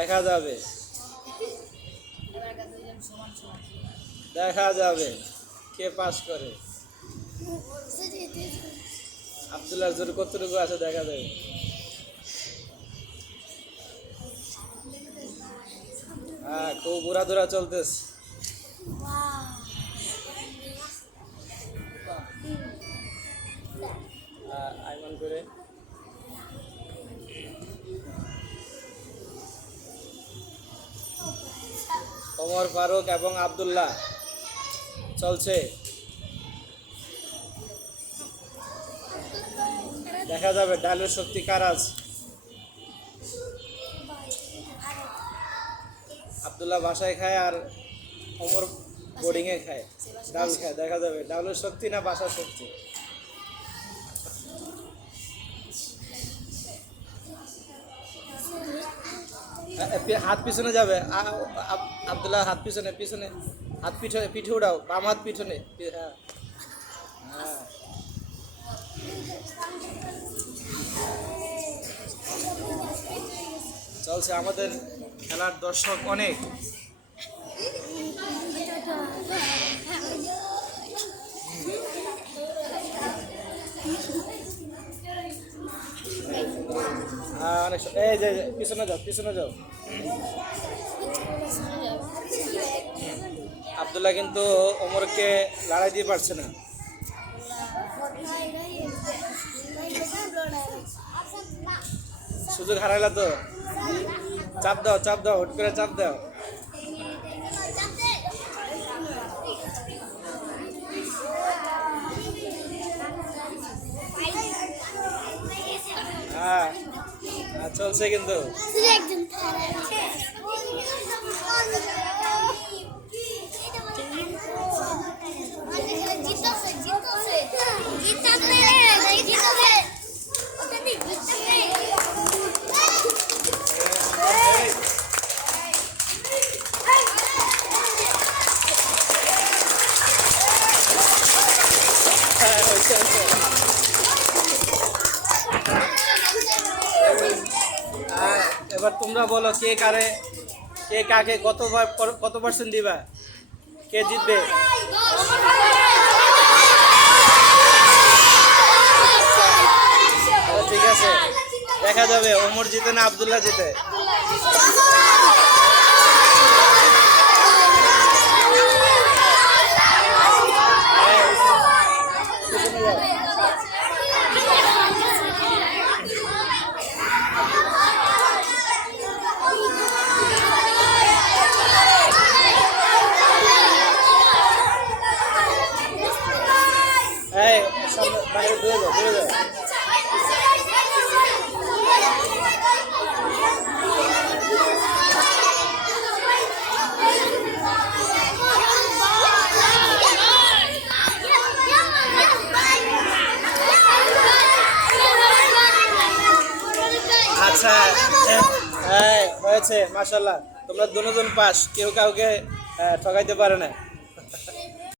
দেখা যাবে, দেখা যাবে কে পাস করে। আব্দুল্লাহর জোর কতটুকু আছে দেখা যাবে। হ্যাঁ, খুব উড়াধুরা চলতেছে। আইমান করে ওমর ফারুক এবং আব্দুল্লাহ চলছে, দেখা যাবে ডালের শক্তি কার আছে। আব্দুল্লাহ বাসায় খায় আর ওমর বোর্ডিংয়ে খায়, ডাল খায়, দেখা যাবে ডালের শক্তি না বাসার শক্তি। হাত পিছনে যাবে, আব্দুল্লাহ হাত পিছনে, পিছনে হাত পিছনে, পিঠে উঠাও, বাম হাত পিছনে। হ্যাঁ হ্যাঁ, চলছে আমাদের খেলার দর্শক অনেক। অনেক এই যে পিছনে যাও, পিছনে যাও। আব্দুল্লাহ কিন্তু ওমরকে লড়াই দিয়ে পারছে না। সুযোগ হারাইলা তো, চাপ দাও, চাপ দাও, হুট করে চাপ দাও। হ্যাঁ, চলছে কিন্তু। এবার তোমরা বলো কে কারে, কে কাকে কত পার্সেন্ট দিবা, কে জিতবে। ঠিক আছে, দেখা যাবে ওমর জিতে না আব্দুল্লাহ জিতে। বাইরে দূরে যাও, দূরে যাও। আচ্ছা, হ্যাঁ হয়েছে, মাশাআল্লাহ। তোমরা দুজন পাস, কেউ কাউকে ঠকাইতে পারে না।